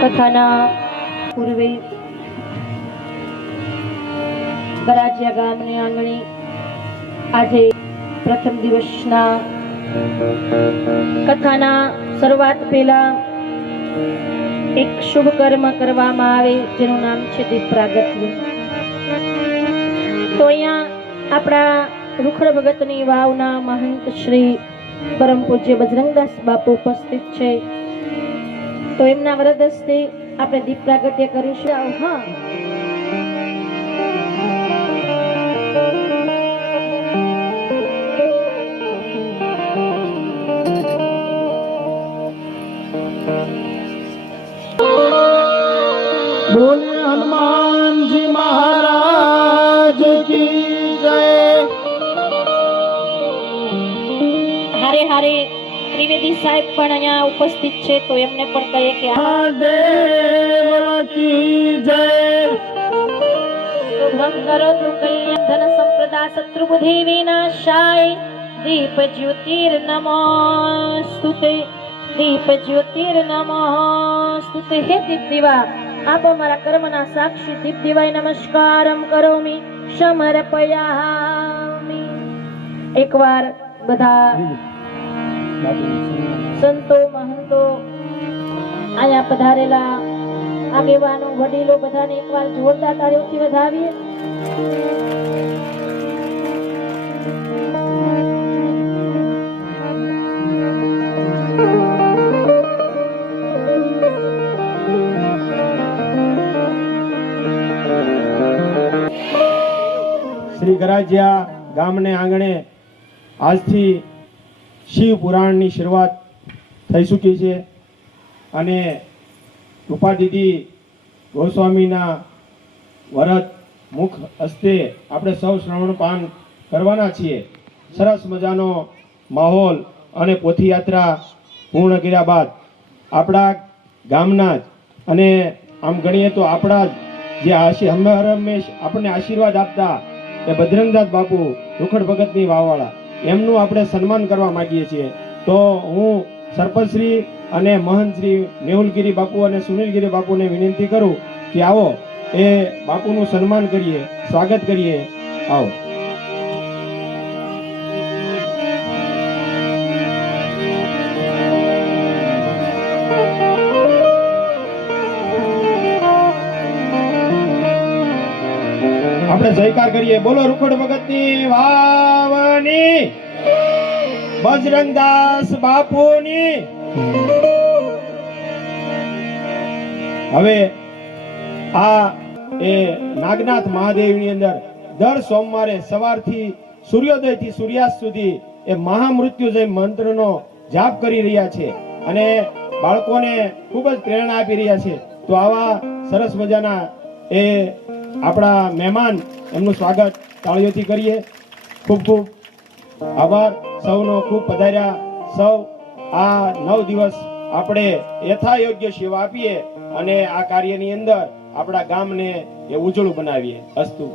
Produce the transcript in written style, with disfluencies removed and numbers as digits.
કથાના પૂર્વે ગરાજિયા ગામને આંગણે આજે પ્રથમ દિવસના કથાના શરૂઆત પહેલા એક શુભ કર્મ કરવામાં આવે જેનું નામ છે દીપ પ્રાગટ્ય. તો અહીંયા આપણા રૂખડ ભગતની વાવના મહંત શ્રી પરમ પૂજ્ય બજરંગદાસ બાપુ ઉપસ્થિત છે. તો એમના વરદ હસ્તે આપણે દીપ પ્રાગટ્ય કરીશું. હા, બોલે હનુમાનજી મહારાજ કી જય. હારે હારે ત્રિવેદી સાહેબ પણ અહીંયા ઉપસ્થિત છે. તો એમને પણ કહીએ કે મહાદેવ કી જય. શુભમ કરોતુ કલ્યાણ ધન સંપ્રદા શત્રુ બુદ્ધિ વિનાશાય દીપ જ્યોતિર નમોસ્તુતે. દીપ જ્યોતિર નમોસ્તુતે. હે દીપ દીવા, આપ અમારા કર્મના સાક્ષી દીપ દીવાય નમસ્કારમ કરોમી સમર્પયામિ. એકવાર બધા સંતો મહંતો અહીંયા પધારેલા આગેવાનો વડીલો બધાને એકવાર જોરદાર તાળીઓથી વધાવીએ. શ્રી ગરાજિયા ગામને આંગણે આજથી શિવ પુરાણની શરૂઆત થઈ ચૂકી છે અને રૂપા દીદી ગોસ્વામીના વરદ મુખ હસ્તે આપણે સૌ શ્રવણપાન કરવાના છીએ. સરસ મજાનો માહોલ અને પોથીયાત્રા પૂર્ણ કર્યા બાદ આપણા ગામના જ અને આમ ગણીએ તો આપણા જે હંમેશ આપણને આશીર્વાદ આપતા એ બજરંગદાસ બાપુ રૂખડ ભગતની વાવવાળા, એમનું આપણે સન્માન કરવા માંગીએ છીએ. તો હું સરપંચશ્રી અને મહંતશ્રી મેહુલગીરી બાપુ અને સુનિલગીરી બાપુને વિનંતી કરું કે આવો એ બાપુનું સન્માન કરીએ, સ્વાગત કરીએ. આવો. આપણે જયકાર કરીએ. બોલો રૂખડ ભગતની વાવની, બજરંગદાસ બાપુની. હવે આ એ નાગનાથ મહાદેવની અંદર દર સોમવારે સવારથી સૂર્યોદયથી સૂર્યાસ્ત સુધી એ મહામૃત્યુજય મંત્રનો જાપ કરી રહ્યા છે અને બાળકોને ખૂબ જ પ્રેરણા આપી રહ્યા છે. તો આવા સરસ મજાના એ આપણા મહેમાન, એમનું સ્વાગત તાળીઓથી કરીએ. ખૂબ ખૂબ આભાર સૌનો, ખૂબ પધાર્યા સૌ. આ 9 દિવસ આપણે યથાયોગ્ય સેવા આપીએ અને આ કાર્યની અંદર આપણા ગામને એ ઉજળું બનાવીએ. અસ્તુ.